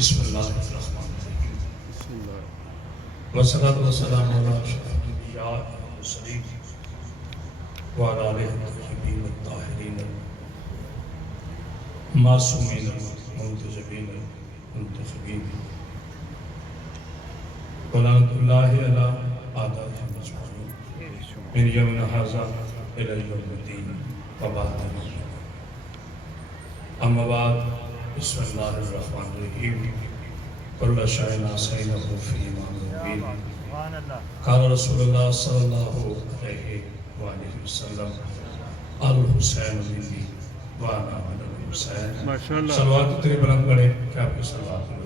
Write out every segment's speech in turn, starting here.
بسم اللہ الرحمن الرحیم والصلاۃ والسلام علی اشرف الانبیاء والمرسلین وعلی آلہ الطیبین الطاہرین المعصومین المنتجبین المنتخبین ولعنۃ اللہ علی اعدائهم اجمعین من یوم ھذا الی یوم الدین وبعد اما بعد بسم اللہ الرحمن الرحیم کل شیء احصیناہ فی امام مبین قال رسول اللہ صلی اللہ علیہ وآلہ وسلم الحسین منی وانا من الحسین صلوات اتنے بلند پڑھے کہ آپ کی صلوات میں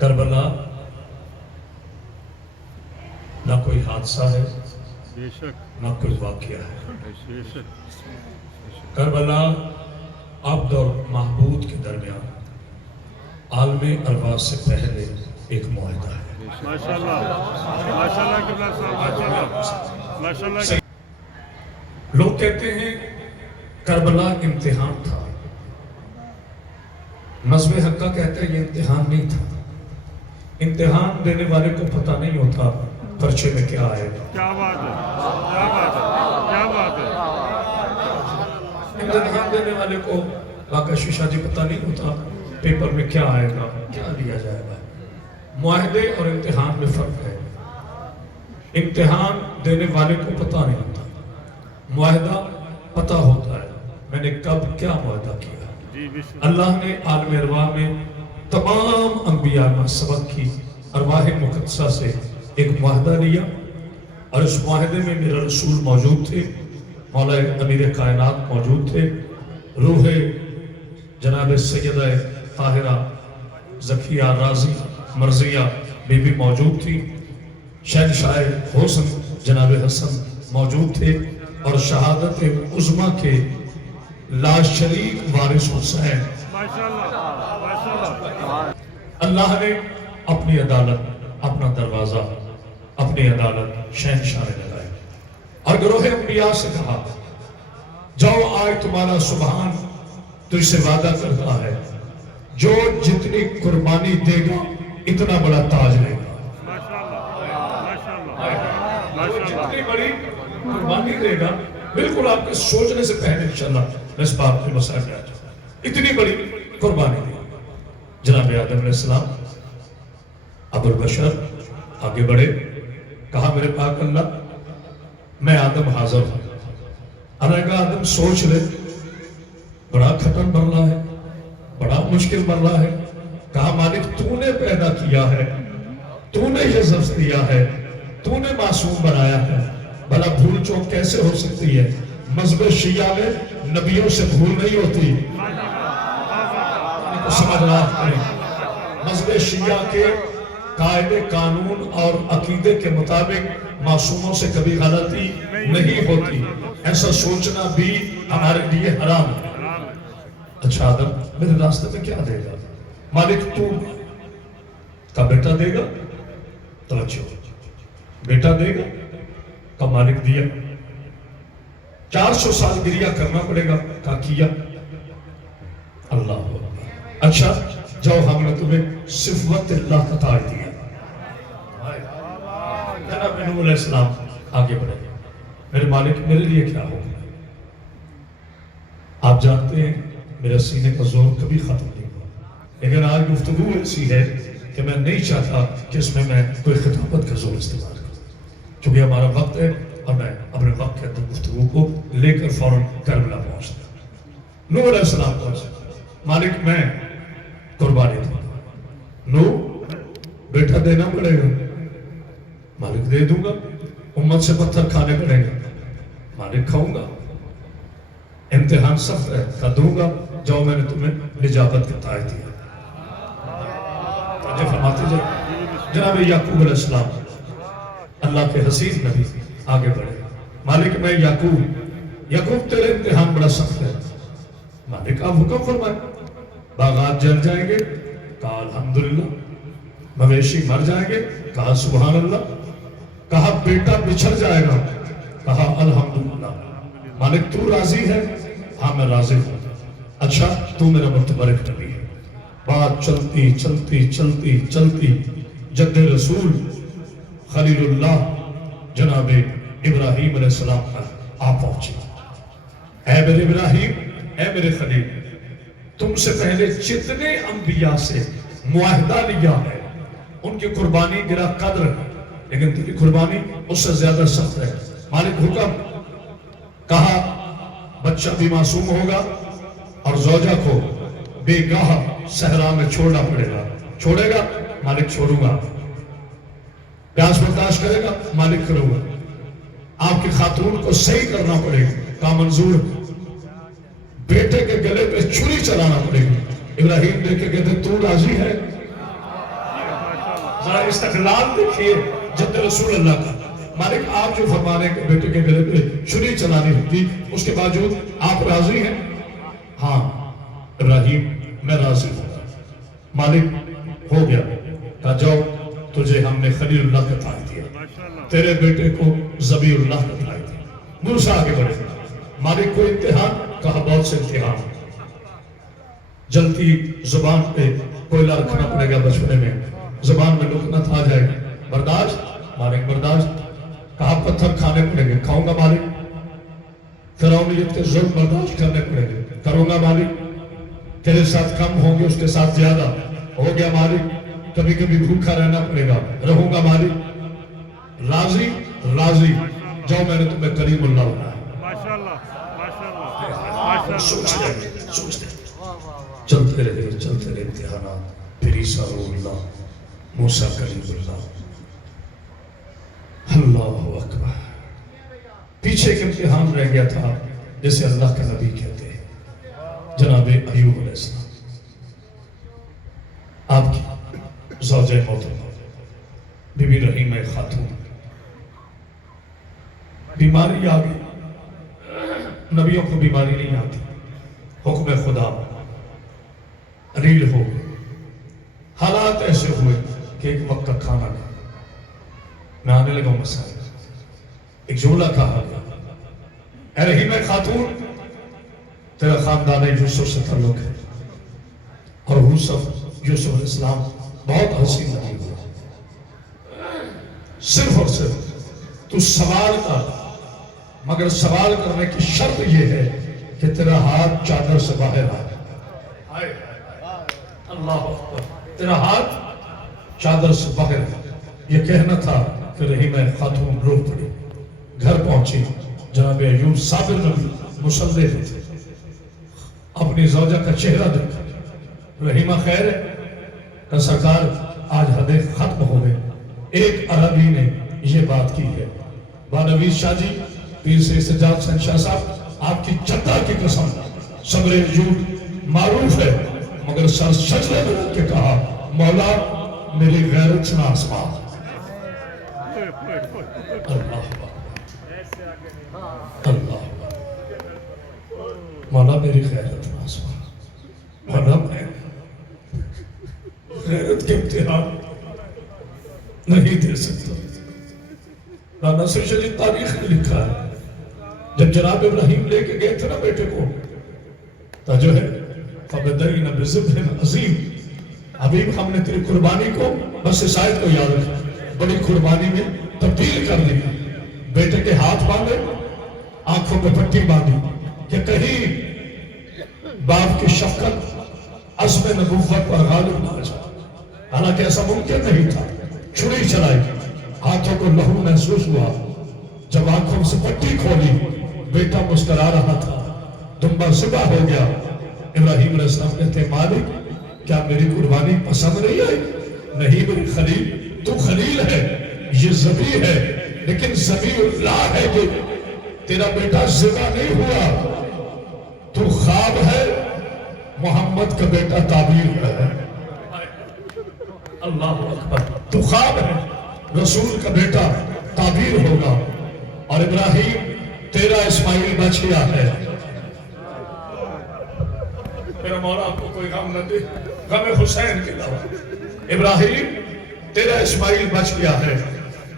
کربلا نہ کوئی حادثہ ہے نہ کوئی واقعہ ہے. کربلا عبد اور معبود کے درمیان عالم ارواح سے پہلے ایک معاہدہ ہے. لوگ کہتے ہیں کربلا امتحان تھا. نظم حقہ کہتے ہیں یہ امتحان نہیں تھا. امتحان دینے والے کو پتہ نہیں ہوتا پرچے میں کیا آئے گا. کیا بات ہے، کیا بات ہے، کیا بات ہے. امتحان دینے والے کو واقعہ شیشہ جی پتہ نہیں ہوتا پیپر میں کیا آئے گا، کیا لیا جائے گا. معاہدے اور امتحان میں فرق ہے. امتحان دینے والے کو پتہ نہیں ہوتا، معاہدہ پتہ ہوتا ہے میں نے کب کیا معاہدہ کیا. اللہ نے عالم ارواح میں تمام انبیاء میں سبق کی ارواح مقدسہ سے ایک معاہدہ لیا اور اس معاہدے میں میرا رسول موجود تھے، مولا امیر کائنات موجود تھے، روح جناب سیدہ طاہرہ زکیہ رازی مرضیہ بی بی موجود تھی، شہنشاہ حسن جناب حسن موجود تھے اور شہادت عظمیٰ کے لاشریک وارث حسین. اللہ نے اپنی عدالت، اپنا دروازہ، اپنی عدالت شہنشاہ نے لگائی اور گروہ انبیاء سے کہا جاؤ آج تمہارا سبحان تو اسے وعدہ کرتا ہے جو جتنی قربانی دے گا اتنا بڑا تاج لے گا. جو جتنی بڑی قربانی دے گا، بالکل آپ کے سوچنے سے پہلے انشاءاللہ میں اس بات کے مسائل میں آ جاؤں. اتنی بڑی قربانی دی. جناب آدم علیہ السلام ابو البشر آگے بڑھے، کہا میرے پاک اللہ میں آدم حاضر ہوں. اللہ نے کہا آدم سوچ لے، بڑا کھٹن بن رہا ہے، بڑا مشکل بن رہا ہے. کہا مالک تو نے پیدا کیا ہے، تو نے یہ ظرف دیا ہے، تو نے معصوم بنایا ہے، بھلا بھول چوک کیسے ہو سکتی ہے؟ مذہب شیعہ میں نبیوں سے بھول نہیں ہوتی. سمجھ رہا ہے مذہب شیعہ کے قاعدے قانون اور عقیدے کے مطابق معصوموں سے کبھی غلطی نہیں ہوتی. ایسا سوچنا بھی ہمارے لیے حرام ہے. اچھا آدم میرے راستے میں کیا دے گا؟ مالک تو کا بیٹا دے گا. توجہ، بیٹا دے گا کا مالک دیا. 400 سال گریہ کرنا پڑے گا کا کیا. اللہ اچھا جاؤ ہم نے تمہیں صفوت اللہ کا تاج دیا. جناب نوح علیہ السلام آگے بڑھے، میرے مالک میرے لیے کیا ہوگا؟ آپ جانتے ہیں میرے سینے کا زور کبھی ختم نہیں ہوا، لیکن آج گفتگو ایسی ہے کہ میں نہیں چاہتا کہ اس میں کوئی خطابت کا زور استعمال کروں، کیونکہ ہمارا وقت ہے اور میں اپنے وقت کے اندر گفتگو کو لے کر فوراً کربلا پہنچتا. نوح علیہ السلام پہنچے، مالک میں قربانی دوں. نوح بیٹا دینا پڑے گا. مالک دے دوں گا. امت سے پتھر کھانے پڑے گا. مالک کھاؤں گا. امتحان سخت ہے کا دوں گا. جاؤ میں نے تمہیں نجابت کا تاج دیا. فرماتے جائے جناب یعقوب علیہ السلام اللہ کے حسین نبی آگے بڑھے. مالک میں یعقوب تیرے امتحان بڑا سخت ہے. مالک آپ حکم فرمائے. باغات جل جائیں گے کہا الحمدللہ. مویشی مر جائیں گے کہا سبحان اللہ. کہا بیٹا بچھڑ جائے گا کہا الحمدللہ. مالک تو راضی ہے؟ ہاں میں راضی ہوں. اچھا تو میرا متبرک نبی ہے. بات چلتی چلتی چلتی چلتی جد رسول خلیل اللہ جناب ابراہیم علیہ السلام پر آ پہنچے. اے میرے ابراہیم، اے میرے خلیل، تم سے پہلے جتنے انبیاء سے معاہدہ لیا ہے ان کی قربانی گرا قدر ہے، لیکن تیری قربانی اس سے زیادہ سخت ہے. مالک حکم کہا بچہ بھی معصوم ہوگا اور زوجہ کو بے گاہ صحرا میں چھوڑنا پڑے گا. چھوڑے گا؟ مالک چھوڑوں گا. پیاس برداشت کرے گا؟ مالک کروں گا. آپ کی خاتون کو صحیح کرنا پڑے گا. کہا منظور. بیٹے کے گلے پہ چھری چلانا پڑے گی. ابراہیم دیکھ کے کہتے تو راضی ہے؟ ذرا استقلال دیکھیے جد رسول اللہ کا. مالک آپ جو فرمانے کہ بیٹے کے گلے پہ چھری چلانی ہوتی، اس کے باوجود آپ راضی ہیں؟ ہاں ابراہیم میں راضی ہوں. مالک ہو گیا. کہا جاؤ تجھے ہم نے خلیل اللہ کا تعلق دیا، تیرے بیٹے کو ذبیح اللہ کا تعلق دیا. موسیٰ آگے بڑھے. مالک کو امتحان؟ کہا بہت سے امتحان. جلتی زبان پہ کوئلہ رکھنا پڑے گا، بچپنے میں زبان میں لکنت آ جائے گی. برداشت؟ مالک برداشت. کہا پتھر کھانے پڑیں گے. کھاؤں گا مالک. فرعونیت کے ظلم برداشت کرنے پڑیں گے. کروں گا مالک. تیرے ساتھ کم ہوں گے اس کے ساتھ زیادہ. ہو گیا مالک. کبھی کبھی بھوکا رہنا پڑے گا. رہوں گا مالک. راضی؟ راضی. جاؤ میں نے تمہیں کریم اللہ بنایا. سوچ رہے چلتے رہے امتحانات. پھر عیسیٰ روح اللہ، موسیٰ کریم اللہ. اللہ اکبر. پیچھے ایک امتحان رہ گیا تھا جسے اللہ کا نبی کہتے ہیں، جناب ایوب علیہ السلام. آپ کی زوجہ محترمہ بی بی رحیمہ خاتون بیماری آ گئی. نبیوں کو بیماری نہیں آتی. حکم خدا ریڑھ ہو گئی. حالات ایسے ہوئے کہ ایک وقت کا کھانا نہیں. میں آنے لگا مسائل. ایک جملہ کہا گیا، اے رحیمہ خاتون، تیرا خاندان یوسف سے تعلق ہے اور یوسف علیہ السلام بہت حسین نبی ہوا. صرف اور صرف تو سوال کر، مگر سوال کرنے کی شرط یہ ہے کہ تیرا ہاتھ چادر سے باہر آئے. اللہ اکبر. تیرا ہاتھ چادر سے باہر. یہ کہنا تھا کہ رحیمہ خاتون رو پڑی. گھر پہنچی. جناب ایوب صابر نبی مصلی تھے. اپنی زوجہ کا چہرہ دیکھا. رحیمہ خیر ہے؟ کہ سرکار آج حدیں ختم ہو گئے. ایک عربی نے یہ بات کی ہے. بانوی شاہ جی، پیر سے سجاد حسین شاہ صاحب، آپ کی جدہ کی قسم صبر ایوب معروف ہے، مگر سر سجدے میں رکھ کے کہا مولا میری غیرت سنا آسمان. اللہ مولا میری غیرت سنا آسمان. مولا میں غیرت کے امتحان نہیں دے سکتا. ناصر شاہ جی تاریخ میں لکھا ہے جب جناب ابراہیم لے کے گئے تھے نا بیٹے کو، تو جو ہے فَبَدَّرِنَا بِذِبْحٍ عَظِيمٍ، حبیب ہم نے تیری قربانی کو، بس اس آیت کو یاد رکھا، بڑی قربانی میں تبدیل کر دیا. بیٹے کے ہاتھ باندھے، آنکھوں پہ پٹی باندھی کہ کہیں باپ کی شفقت عزم نبوت پر غالب نہ جائے. حالانکہ ایسا ممکن نہیں تھا. چھری چلائی، ہاتھوں کو لہو محسوس ہوا. جب آنکھوں سے پٹی کھولی، بیٹا مسکرا رہا تھا. دمبا ذبح ہو گیا. ابراہیم علیہ السلام کہتے ہیں مالک کیا میری قربانی پسند نہیں آئی؟ نہیں میری خلیل، تو خلیل ہے، یہ ذبیح ہے، لیکن ذبیح اللہ ہے. یہ تیرا بیٹا ذبح نہیں ہوا، تو خواب ہے. محمد کا بیٹا تعبیر ہے. اللہ اکبر. تو خواب ہے، رسول کا بیٹا تعبیر ہوگا. اور ابراہیم تیرا اسماعیل بچ گیا ہے. میرا مولا آپ کو کوئی غم نہ دے، غم حسین کے علاوہ. ابراہیم تیرا اسماعیل بچ گیا ہے.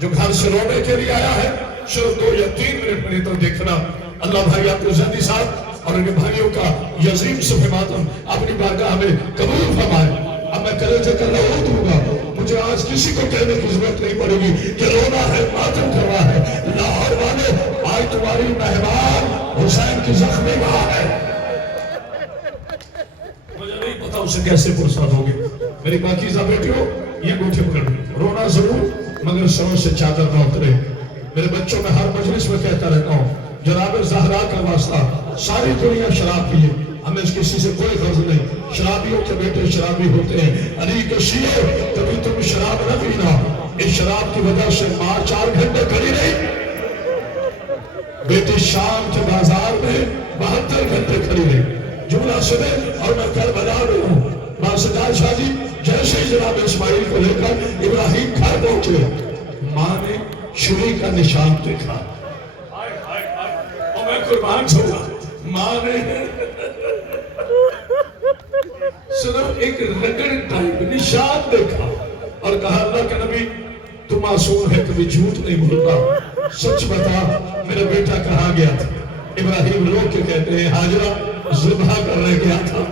جو گھر سے رونے کے لیے آیا ہے صرف 2 یا 3 منٹ میں تو دیکھنا اللہ بھائی عبد الزادی صاحب اور ان بھائیوں کا یہ عظیم صبح ماتم اپنی بارگاہ میں قبول فرمائے. اب میں کلیجہ کا لہو دوں گا. مجھے آج کسی کو کہنے کی ضرورت نہیں پڑے گی کہ رونا ہے، ماتم کرنا ہے. لاہور والے، آج تمہاری مہمان حسین کی زخمی ماں ہے. مجھے نہیں پتا اسے کیسے پرساد ہوگی. میری پاکیزہ بیٹیوں، یہ گوٹھے پکڑ رونا ضرور مگر سروں سے چادر نہ اترے. میرے بچوں میں ہر مجلس میں کہتا رہتا ہوں، جناب زہرا کا واسطہ ساری دنیا شراب پیے، ہمیں کسی سے کوئی غرض نہیں. شرابیوں کے بیٹے شرابی ہوتے ہیں. علی کے شیعہ کبھی تم شراب نہ پینا. اس شراب کی وجہ سے ماں 4 گھنٹے کھڑی رہی. بیٹی شام کے بازار میں 72 گھنٹے کھڑی رہی. جملہ سنے اور میں کربلا میں ہوں. باسدار شاہ جی جیسے ہی جناب اسماعیل کو لے کر ابراہیم گھر پہنچے، ماں نے چھری کا نشان دیکھا. اور میں قربان چھوڑا. ماں نے صرف ایک رگڑ ٹائپ نشان دیکھا اور کہا، اللہ کے نبی تو معصوم ہے، کبھی جھوٹ نہیں بولتا، سچ بتا میرا بیٹا کہاں گیا تھا. ابراہیم رو کے کہتے ہیں ہاجرہ ذبح کرنے گیا تھا.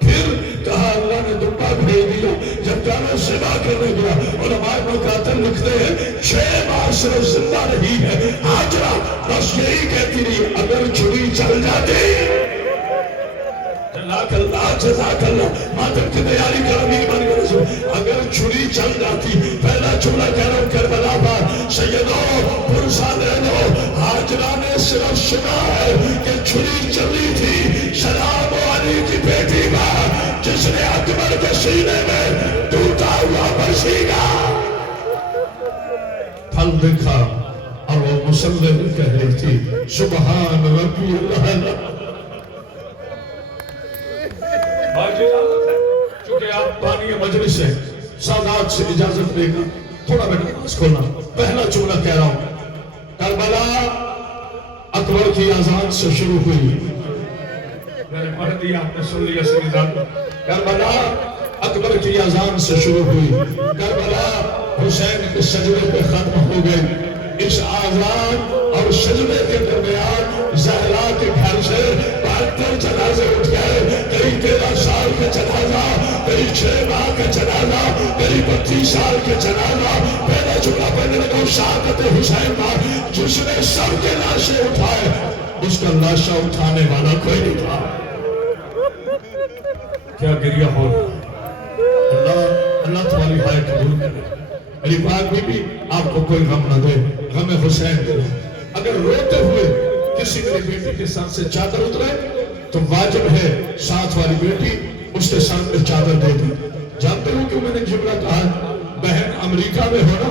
پھر کہا اللہ نے دبا بھیج دیا جب جانا ذبح کرنے گیا. علماء مقاتل لکھتے ہیں 6 ماہ صرف زندہ رہی ہے ہاجرہ، بس یہی کہتی رہی اگر چھری چل جاتی. جزاک اللہ جزاک اللہ. ماتم کی تیاری کر امیر بن گئے رسول. اگر چھری چل جاتی، پہلا جملہ کہہ رہا ہوں کربلا پر، سیدوں پرسا دے دو. ہاجرہ نے صرف سنا ہے کہ چھری چلی تھی. سلام علی کی بیٹی کا جس نے اکبر کے سینے میں ٹوٹا ہوا برسیگا پھل دیکھا اور وہ مسلح کہہ رہی تھی سبحان ربی اللہ. چونکہ آپ پانی مجلس ہے، سادات سے اجازت لے گا تھوڑا بیٹا نماز کھولنا. پہلا جملہ کہہ رہا ہوں، کربلا اکبر کی اذان سے شروع ہوئی. میں نے پڑھ دیا، آپ نے سن لیا سیدان. کربلا اکبر کی اذان سے شروع ہوئی. کربلا حسین کے سجدے پہ ختم ہو گئی. اس آزان اور سجدے کے درمیان زہرا کے گھر سے 72 جنازے اٹھ گئے. کئی 13 سال کا جنازہ، کئی 6 ماہ کا جنازہ، کئی 32 سال کا جنازہ. پہلا جملہ پڑھنے لگا شہادت حسین کا. جس نے سب کے لاشیں اٹھائے اس کا لاشا اٹھانے والا کوئی نہیں تھا. کیا گریہ ہو اللہ تمہاری ہائے قبول کرے. میری بات بھی آپ کو کوئی غم نہ دے، غم حسین دے. اگر روتے ہوئے کسی میری بیٹی کے سر سے چادر اترے تو واجب ہے ساتھ والی بیٹی اس کے سر پہ چادر دے دی. جانتے ہو کہ میں نے جملہ کہا، بہن امریکہ میں ہو نا،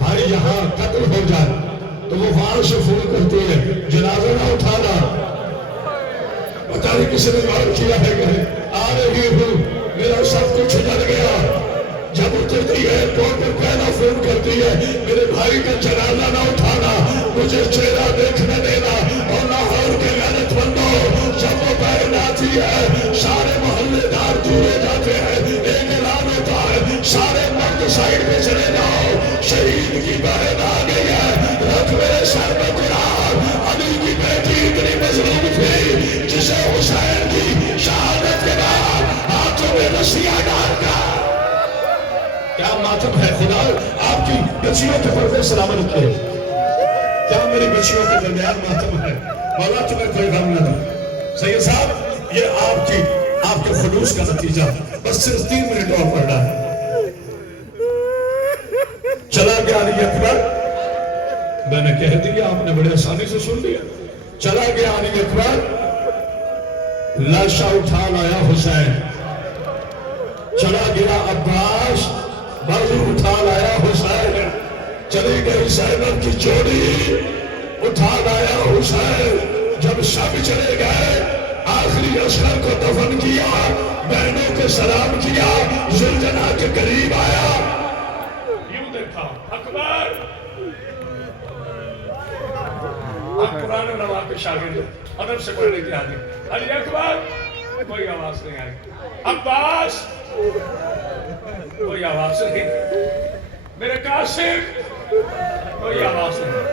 بھائی یہاں قتل ہو جائے تو وہ وہاں سے فون کرتی ہے جنازہ نہ اٹھانا. پتہ نہیں کسی نے غور کیا ہے کہ آ رہی ہوں میرا سب کچھ جل گیا. جب اترتی ہے ایئرپورٹ پر پہلا فون کرتی ہے میرے بھائی کا جنازہ نہ اٹھانا، مجھے چہرہ دیکھنے دینا. اور لاہور کے غیرت بندو جب وہ بہن آتی ہے سارے محلے دار دورے جاتے ہیں. ایک اعلان ہوتا ہے سارے مرد سائڈ پہ چلے جاؤ، شہید کی بہن آ گئی ہے. رکھ میرے سر پہ قرآن. علی کی بیٹی اتنی مظلوم تھی جسے حسین کی شہادت کے بعد ہاتھوں میں رسیاں ڈال کر. کیا ماتم ہے خدا آپ کی بچیوں کے پردے سلامت رکھے. کیا میری بچیوں کے درمیان ماتم ہے. مولا تمہیں کوئی غم نہ دے. سید صاحب یہ آپ کے خلوص کا نتیجہ. بس صرف 3 منٹ اور پڑھنا ہے. چلا گیا علی اکبر، میں نے کہہ دیا آپ نے بڑے آسانی سے سن لیا. چلا گیا علی اکبر، لاشا اٹھا لایا حسین. چلا گیا عباس، بازو اٹھا لایا حسین. چلی گئی زینب کی چوڑی، اٹھا لایا حسین. جب سب چلے گئے آخری عسکر کو دفن کیا، بہنوں کے سلام کیا، زلجنہ کے قریب آیا. یوں دیکھا اکبر، آپ قرآن روا کے شاگرد ادب سے پڑھنے کی عادت. علی اکبر، کوئی آواز نہیں آئی. عباس، کوئی آواز نہیں. میرے قاسم، کوئی آواز نہیں.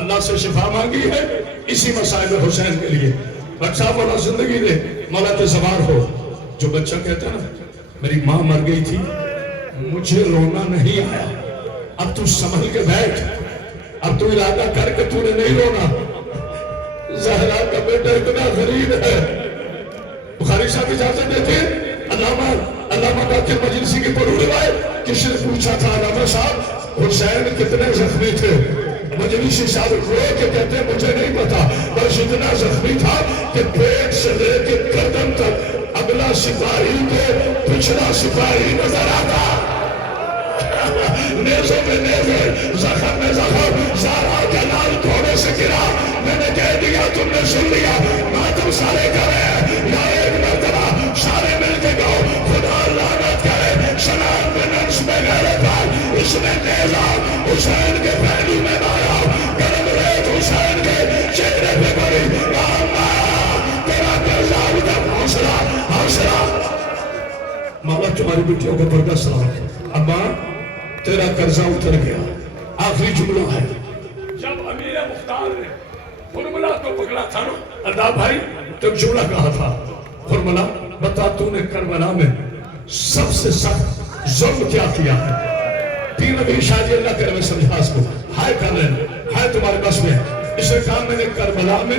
اللہ سے شفا مانگی ہے اسی مسائل حسین کے لیے. ڈاکٹر صاحب مولا زندگی دے، مولا تے سوار ہو. جو بچہ کہتا ہے نا میری ماں مر گئی تھی مجھے رونا نہیں آیا، اب تو سنبھل کے بیٹھ، اب تو ارادہ کر کے تو نے نہیں رونا. زہرا کا بیٹا اتنا غریب ہے. بخاری صاحب اجازت دیتے ہیں علامہ باقر مجلسی کی پڑھو روایت. کسی نے پوچھا تھا علامہ صاحب حسین کتنے زخمی تھے؟ مجلسی صاحب رو کے کہتے ہیں مجھے نہیں پتا، بس اتنا زخمی تھا کہ پیٹ سے لے کے گردن تک اگلا سپاہی کو پچھلا سپاہی نظر آتا. نیزوں میں نیزے، زخم میں زخم. زہرا کا لال گھوڑے سے گرا. میں نے کہہ دیا تم نے سن لیا. ماتم سارے کرے یا ایک مرتبہ سارے مل کے گو خدا لعنت کرے. شنان میں نقش میں غیرت ہے. اس نے نیزہ حسین کے پہلو میں مارا. گرم ریت حسین کے چہرے پہ پڑی. تیرا قرضہ ادھر حوصلہ حوصلہ. مولا تمہاری بیٹیوں کو پردہ سلام. اماں تیرا قرضہ اتر گیا. آخری جملہ ہے جب امیر مختار نے فرملا کو پکڑا تھا نا اللہ بھائی تو جملہ کہا تھا فرملا بتا تو نے کربلا میں سب سے سخت ظلم کیا کیا ہے؟ پیر نبی شاہ جی اللہ کرے میں سمجھا اس کو. ہائے کر رہے ہائے تمہارے بس میں. اس نے کہا میں نے کربلا میں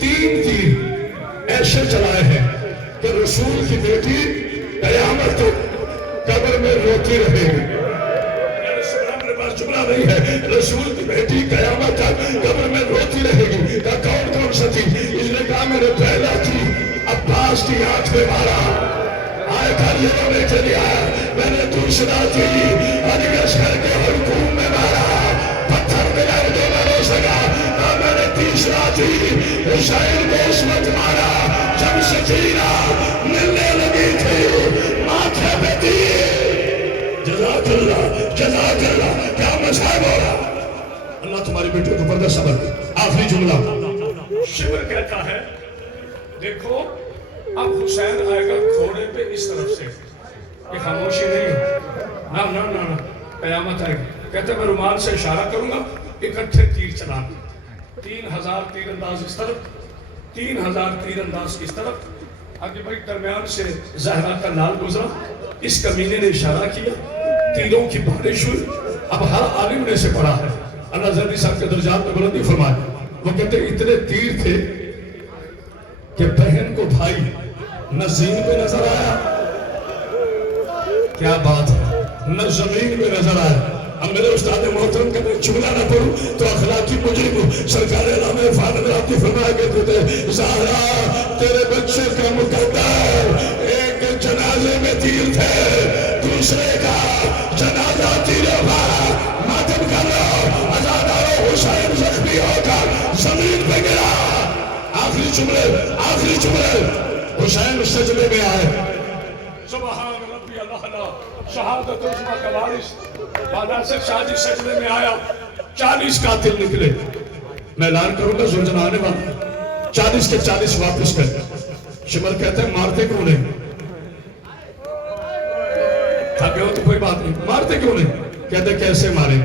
3 تیر ایسے چلائے ہیں کہ رسول کی بیٹی قیامت تو قبر میں روتی رہے گی. جملہ نہیں ہے رسول کی بیٹی قیامت تک قبر میں روتی رہے گی. کہا کون کون سا تھی؟ اس نے کہا میں نے پہلا تھی عباس کی آنکھ میں مارا. آئے کر یہ رونے چلی آیا. میں نے دوسرا تھی علی اصغر کے حلقوم میں مارا. پتھر ملا تو نہ رو سکا. میں نے تیسرا تھی حسین کو اس وقت مارا جب سکینہ ملنے لگی تھی ماتھے پہ تھی. جزاک اللہ جزاک اللہ. کیا مصائب ہو رہا. اللہ تمہاری بیٹیوں کو پردہ صبر. آخری جملہ شبر کہتا ہے دیکھو اب حسین آئے گا گھوڑے پہ اس طرف سے. یہ خاموشی نہیں ہے نا نا نا نا قیامت آئے گی. کہتے میں رومال سے اشارہ کروں گا اکٹھے تیر چلانا. 3000 تیر انداز اس طرف 3000 تیر انداز اس طرف. آگے بھائی درمیان سے زہرا کا لال گزرا. اس کمینے نے اشارہ کیا تیروں کی بارش ہوئی. اب ہر عالم نے سے پڑھا ہے. اللہ زردی صاحب کے درجات میں بلندی فرمائے. وہ کہتے اتنے تیر تھے کہ بہن کو بھائی نہ زمین پہ نظر آیا. کیا بات ہے. نہ زمین پہ نظر آیا. اب میرے استاد محترم کا میں جملہ نہ پڑھوں تو اخلاقی مجرم سرکار علامہ عرفان میں آپ کی فرمایا کہتے تھے زہرا تیرے بچے کا مقدر ایک جنازے میں تیر تھے دوسرے کا جنازہ تیرے مارا. ماتم کر لو عزادارو حسین زخمی ہو کر زمین پہ گرا. آخری جملے حسین سجدے میں آئے. سبحان ربی اللہ شہادت عظمیٰ کا وارث بادہ سے شاہ سجدے میں آیا. 40 قاتل نکلے. میں اعلان کروں گا زلجھن آنے والا 40 کے 40 واپس کر. شمر کہتے ہیں مارتے کیوں نہیں؟ تھکے ہو تو کوئی بات نہیں. مارتے کیوں نہیں؟ کہتے کیسے مارے؟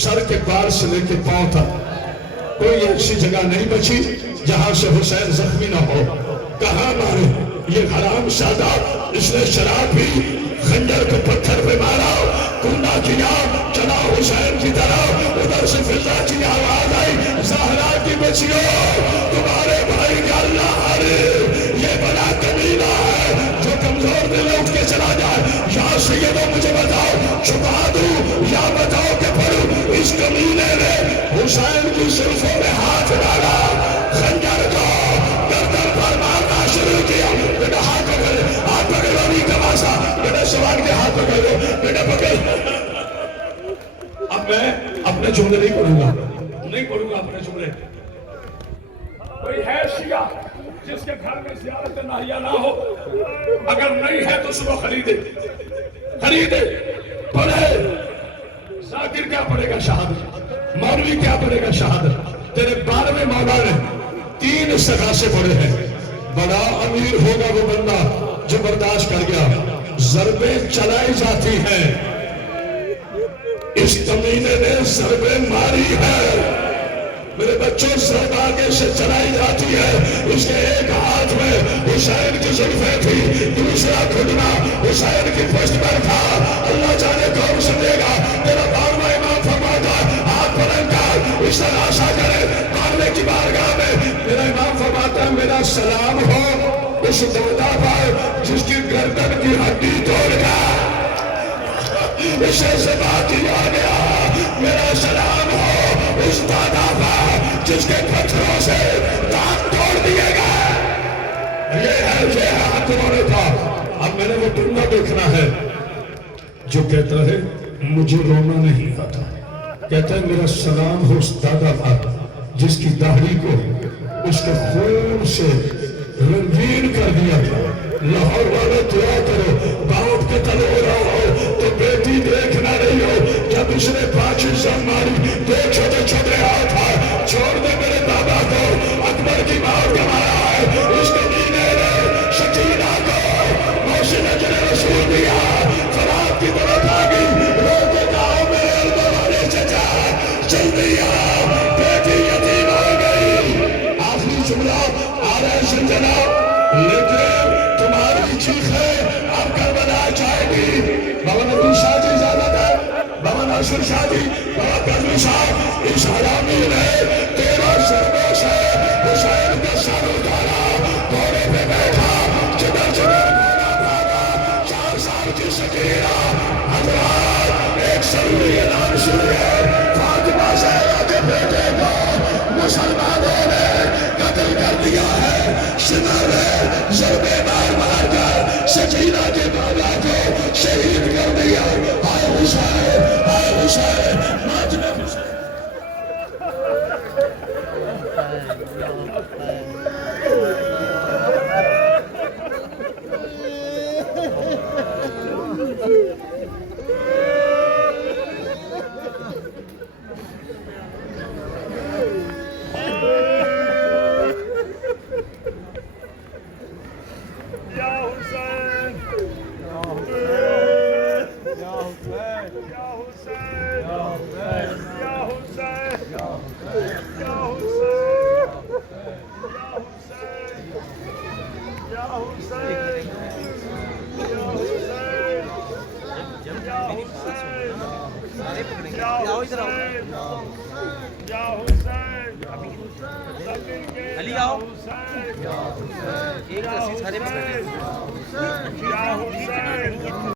سر کے پار سے لے کے پاؤں تک کوئی ایسی جگہ نہیں بچی جہاں سے حسین زخمی نہ ہو. کہاں مارے؟ یہ حرام شادہ اس نے شراب بھی خنجر کو پتھر پہ مارا کنڈا کیا چلا حسین کی طرف. ادھر سے فضا کی آواز آئی زہرا کی بچیوں تمہارے بھائی کا اللہ ہارے. یہ بڑا کمینہ ہے جو کمزور دل اٹھ کے چلا جائے. یا سیدوں مجھے بتاؤ چھپا دوں یا بتاؤ کہ پڑھوں. اس کمینے نے حسین کی زلفوں میں ہاتھ ڈالا خنجر کو گردن پر مارنا شروع کیا. بیٹا ہاتھ پکڑ لو کا واسا. بیٹا سوال کے ہاتھ پکڑ لو. بیٹا پکڑ. اب میں اپنے جملے نہیں پڑھوں گا اپنے جملے. کوئی ہے شیعہ جس کے گھر میں زیارت ناہیہ نہ ہو؟ اگر نہیں ہے تو صبح خریدے پڑھے. ذاکر کیا پڑھے گا شہادت. مولوی کیا پڑھے گا شہادت. تیرے 12ویں مولا نے 3 استغاثے پڑھے ہیں. بڑا امیر ہوگا وہ بندہ جو برداشت کر گیا. ضربیں چلائی جاتی ہیں. اس کمینے نے ضربیں ماری ہے. میرے بچوں سب آگے سے چلائی جاتی ہے. اس کے ایک ہاتھ میں حسین کی زلفیں تھی, دوسرا گھٹنا حسین کی پشت پر تھا. اللہ جانے کون سمجھے گا. تیرا 12واں امام فرماتا ہاتھ بلند کر, اس طرح آشا کرے ماننے کی بارگاہ میں. میرا امام فرماتا ہے میرا سلام ہو اس دادا پر جس کی گردن کی ہڈی توڑ گیا, اسے سبا دیا گیا. میرا سلام ہو اس دادا پر جس کے پتھروں سے دانت توڑ دیے گئے. یہ ہے ہاتھ رونے کا. اب میں نے وہ بندہ دیکھنا ہے جو کہتا ہے مجھے رونا نہیں آتا. کہتا ہے میرا سلام ہو اس دادا پر جس کی داڑھی کو اس کے خون سے رنگین کر دیا تھا. لاہور والے دعا کرو, باپ کے تلو رہا ہو تو بیٹی دیکھنا نہیں ہو. جب اس نے 5 زم ماری 2 چھوٹے چھوٹے ہاتھ آئے, چھوڑ دے میرے دادا کو, اکبر کی موت کمایا ہے. اس کے نینے نے شکینہ کو محسن اجر رسول دیا, فرات کی طرف آگئی, روکے گاؤں میں علم والے چچا جلدی آ, بیٹی یتیم ہو گئی. آخری جملہ آ رہے سن جناب, لیکن تمہاری چیخیں اب کربلا جائے گی. بابا نبی شاہ جی اجازت ہے, بابا ناصر شاہ جی, بابا قدر صاحب, اس حرامی نے 13 ضربوں سے حسین کا سر اتارا, گھوڑے پہ بیٹھا, جدھر جدھر گھوڑا بھاگا. 4 سال کی سکینہ حضرات ایک ضروری اعلان سنیے. فاطمہ زہرا کے بیٹے کو مسلمانوں نے قتل کر دیا ہے. سنا میں ضربے مار مار کر سکینہ کے بابا کو شہید کر دیا. آئے حسین, آئے حسین, ماتم حسین. علی آؤ, ایک رسی سارے پکڑ.